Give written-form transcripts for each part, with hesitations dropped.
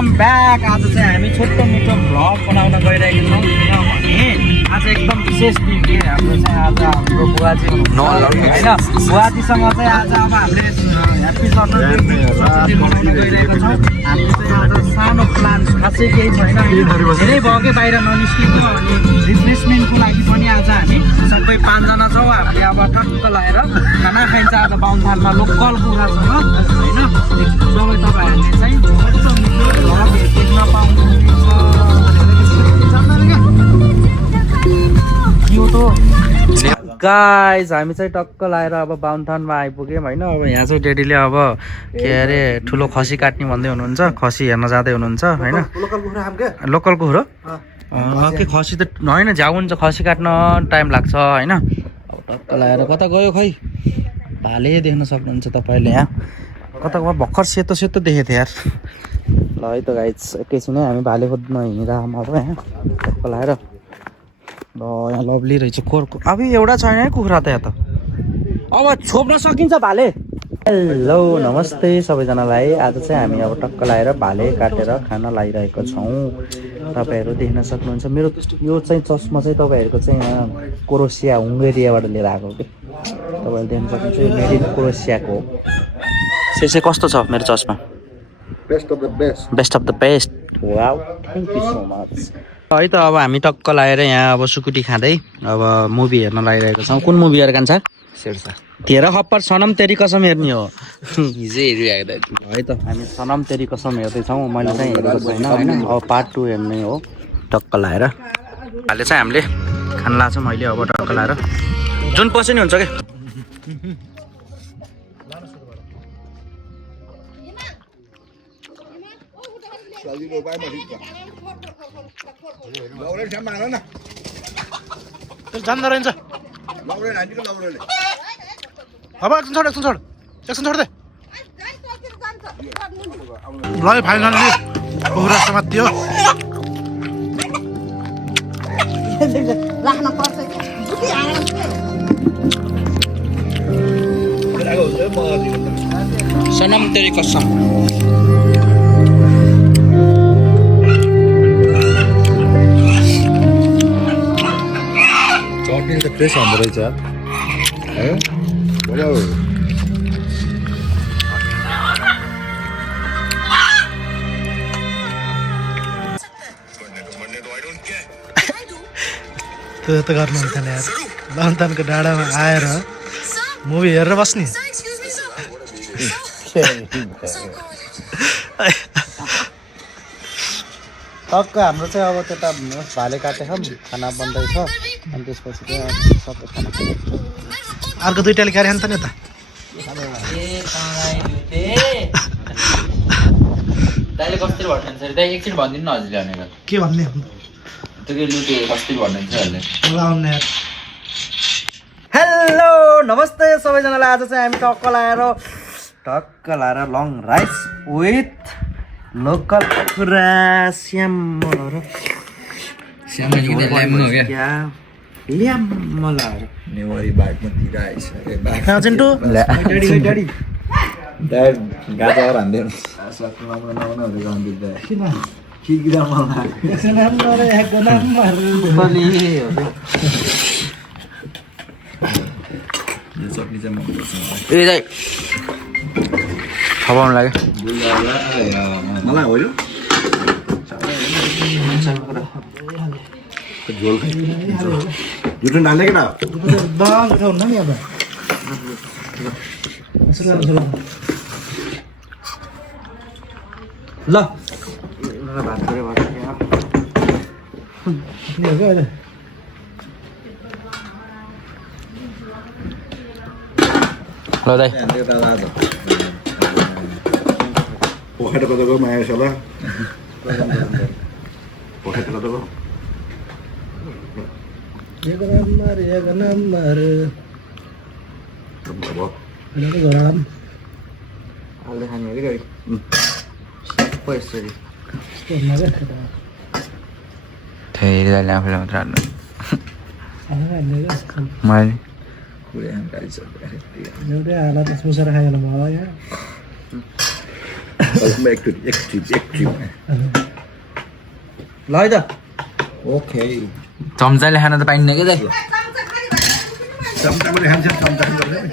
Welcome back. आज चाहिँ हामी छोटो मिठो भ्लग बनाउन गइरहेको छौँ किनभने आज एकदम विशेष दिन के हाम्रो चाहिँ आज हाम्रो बुवाजी हुनुहुन्छ होइन। बुवाजीसँग चाहिँ आज अब हामीले ह्याप्पी सटरडे बनाउन गइरहेको छौँ। हाम्रो चाहिँ आज सानो प्लान खासै केही छैन, धेरै भयो कि बाहिर ननिस्किनु अनि रिफ्रेसमेन्टको लागि पनि आज हामी सबै 5 जना छौँ। हामीले अब टक्क लगाएर खाना खाइन्छ आज बाहुनथानमा लोकल कुखुरासँग होइन। एकदमै तपाईँहरूले चाहिँ छोटो मिठो भ्लग देख्न पाउनुहुन्छ। गाइज हामी चाहिँ टक्क लाएर अब बाहुनथानमा आइपुग्यौँ होइन। अब यहाँ चाहिँ डेडीले अब के अरे ठुलो खसी काट्ने भन्दै हुनुहुन्छ, खसी हेर्न जाँदै हुनुहुन्छ होइन। लोकल कुखुरा के खसी त होइन, झ्याउ हुन्छ, खसी काट्न टाइम लाग्छ होइन। अब टक्क लाएर कता गयो खै, भाले देख्न सक्नुहुन्छ तपाईँले। यहाँ कता गयो, भर्खर सेतो सेतो देखेको थियो यार। ल है त गाइज एकैछिनै हामी भाले खोज्न हिँडिरहेको अब यहाँ टक्क लाएर। ल यहाँ लभली रहेछ खोरको, अब एउटा छैन है कुखुरा त यहाँ त, अब छोप्न सकिन्छ भाले। हेलो नमस्ते सबैजनालाई। आज चाहिँ हामी अब टक्क लाएर भाले काटेर खाना लागिरहेको छौँ। तपाईँहरू देख्न सक्नुहुन्छ मेरो यो चाहिँ चस्मा चाहिँ तपाईँहरूको चाहिँ यहाँ क्रोसिया हङ्गेरियाबाट लिएर आएको कि तपाईँहरूले देख्न सक्नुहुन्छ। यो मेड इन क्रोसियाको हो। चाहिँ कस्तो छ मेरो चस्मा? Best of the best. Wow thank you so much. है त अब हामी टक्क लाएर यहाँ अब सुकुटी खाँदै अब मुभी हेर्न लागिरहेको छौँ। कुन मुभी हेर कान्छ? तेरा खप्पर सनम तेरी कसम हेर्ने हो। हिजै हेरिरहेको है त हामी सनम तेरी कसम हेर्दैछौँ। मैले चाहिँ हेरेको छैन होइन, अब पार्ट 2 हेर्ने हो टक्क लाएर। अहिले चाहिँ हामीले खान लाग्छौँ अहिले अब टक्क लाएर, जुन पछि नि हुन्छ क्या। जान्दा रहन्छ अब एकछिन छोड दे। ल फाइनली कुखुरा समात्यो। सनम तेरी कसम। चटनी त फ्रेस हुँदो रहेछ है। त्यो त गर्नुहुन्थेन यार, बाहुनथानको डाँडामा आएर मुभी हेरेर बस्ने। टक्क हाम्रो चाहिँ अब त्यता भाले काटेको खाना बन्दैछ अनि त्यसपछि चाहिँ सबै खाना अर्को दुईटाले क्यारे खान्छ नि त। दाइले कसरी भन्नुहुन्छ रे? दाइ एकछिन भनिदिनु न हजुरले भनेर। के भन्ने? त्यो के लुटे कसरी भन्नुहुन्छ हजुरले? लाउनु यार। हेलो नमस्ते सबैजनालाई। आज चाहिँ हामी टक्क लाएर लङ राइस विथ लोकल कुखुरा स्यामलहरू ल्यामलहरू नेवारी बागमती राइस चिन्टु गाजर हान्दैन चटनी चाहिँ मनपर्छ खपाउनु लाग्यो मलाई हो। झोल जुटुन हाल्ने केटा दाल उठाउनु नि। अब ल भात गरे ल दाइ पोखरा कता गयो माया सला पोखरा कता गयो एक number Ada garam. Ada hanya ini kali. Pues jadi. Thầy ra làm phải làm thật. Mai. Nếu dia alat sponsor hanya nama ya. एक ट्रिप ल है त ओके चम्चाले खान त पाइन्न क्या दाइ चम्चा पनि खान्छ चम्चा पनि गर्दैन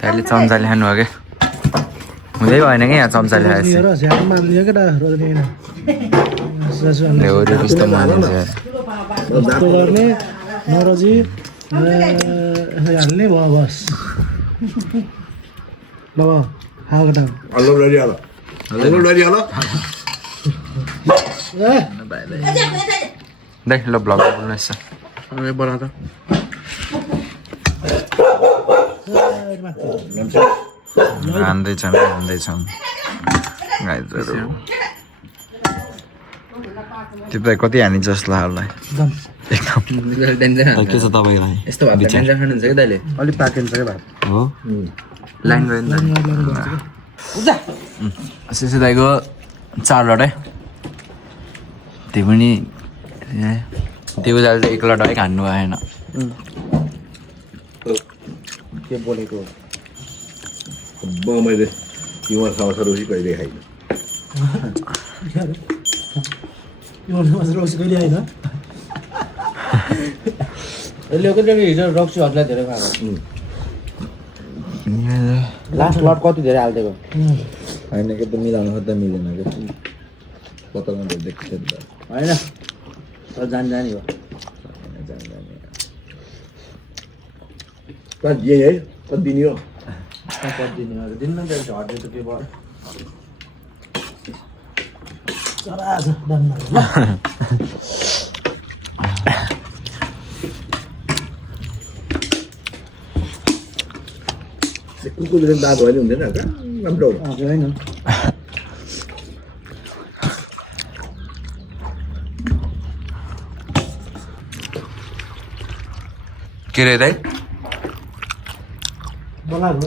दाइले चम्चाले खानु हो क्या हुँदै भएन क्या यहाँ चम्चाले खाएपछि कस्तो मानिन्छ गर्ने नरजी हाल्ने भयो बस ल हावा टाइम हल्लो लडिहाल दाइ ल ब्लग बोल्नु यसो बना त हान्दैछन् गाइजहरू त्यो त कति हानि जस्तो लाग्यो एकदम के छ तपाईँलाई यस्तो भात खानुहुन्छ कि दाइले अलिक पाकिन्छ क्या भात हो लाइन गयो सिसी दाइको 4 लट है त्यो पनि त्यो दाइले चाहिँ 1 लट है खानु भएन के बोलेको मैले तिमीहरू समस्या रोसी कहिले खाइन रोसी कहिले आइन हिजो रक्सी हजुरलाई धेरै खाएको लास्ट लट कति धेरै हालिदिएको होइन के त मिलाउनु खोज्दा मिलेन क्या पत्तामा त देख्छ नि त होइन जानी हो कति दिए है कति दिने हो दिनमा त झर्दै त के भयो कुकुरले दाँत होइन हुँदैन क्या राम्रो होइन के रे दाइ बोलाएको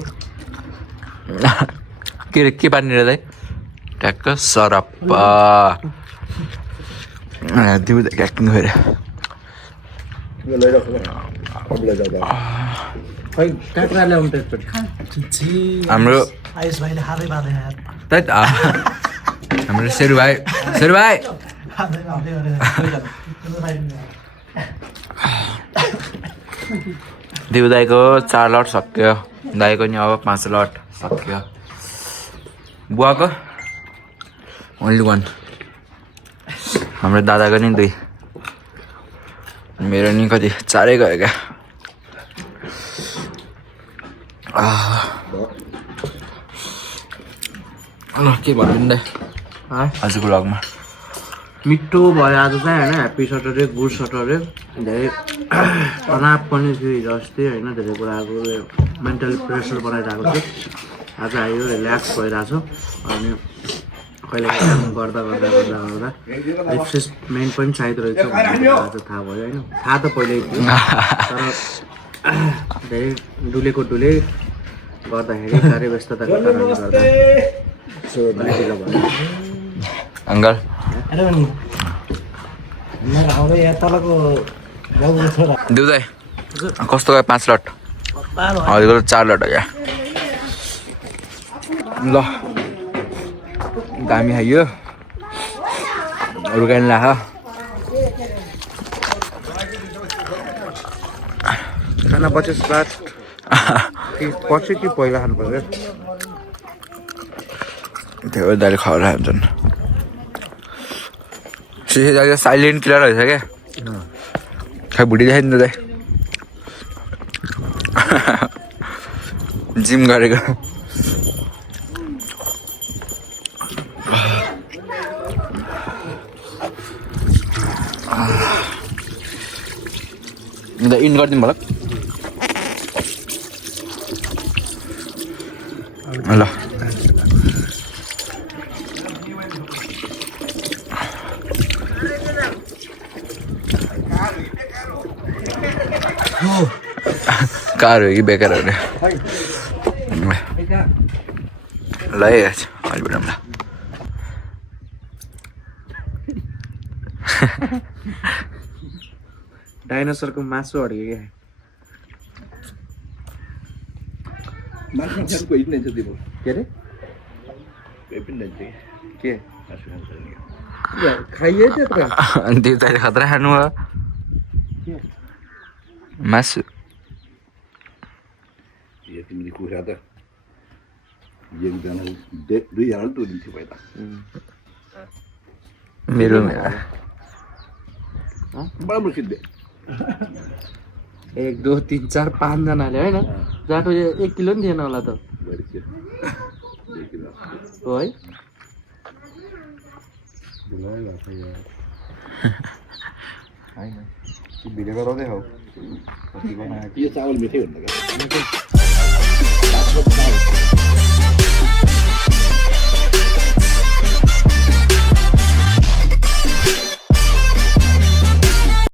के पार्ने रे दाइ ट्याक्क सरप्पा दिउ त एक्टिङ गरेर यो लैराख्नु अरूलाई जाँदा खै काँक्रा ल्याउनु त एकचोटि हाम्रो आयुष भाइले हातै बाँधेन यार त्यही त हाम्रो शेरू भाइ हातै बाँधे दिउ दाइको 4 लट सक्यो दाइको नि अब 5 लट सक्यो बुवाको ओन्ली 1 हाम्रो दादाको नि 2 मेरो नि कति 4 गयो क्या ल के भन्नु दाइ आजको भ्लगमा मिठो भयो आज चाहिँ होइन ह्याप्पी सटरडे गुड सटरडे धेरै तनाव पनि थियो हिजो अस्ति होइन धेरै कुराको मेन्टल प्रेसर बनाइरहेको थियो आज आयो रिल्याक्स भइरहेको छ अनि कहिले काम गर्दा रिफ्रेसमेन्ट पनि चाहिँदो रहेछ भन्ने आज थाहा भयो होइन थाहा त पहिल्यै थियो तर धेरै डुलेको डुले गर्दाखेरि कार्य व्यस्तताको कारणले गर्दा ढिलो भयो अङ्कल आउँदै यहाँ तलको गाउँको छोरा दिउ दाइ कस्तो गयो 5 लट हजुरको 4 लट हो क्या ल दामी खाइयो रुगाइन लाख खाना पछि लास्ट कि पछि कि पहिला खानु पर्यो त्यो दाइले खुवाएर खान्छन् सिसी दाइ साइलेन्ट किलर रहेछ क्या खै भुटी देखाइ नि त दाइ जिम गरेको इन गरिदिनु भयो ल कार हो कि बेकार हो ल है अहिले बेला डाइनोसरको मासु अड्क्यो क्या मासु खानु कोही पनि छ त्यो के अरे कोही पनि नहीं के मासु खान्छ खाइए त्यत्र अनि त्यो तैँले खतरा खानु हो मासु यो तिमीले कुखुरा त एकजना दुईजना तुरिन्थ्यो पहिला मेरो राम्रो खिच्दै 1 2 3 4 5 जनाले हैन जाटो 1 किलो नि थिएन होला त बढी थियो 2 किलो हो है होइन भिडियो गराउँदै हौ कति बनायो यो चावल मिठै हुन्छ क्या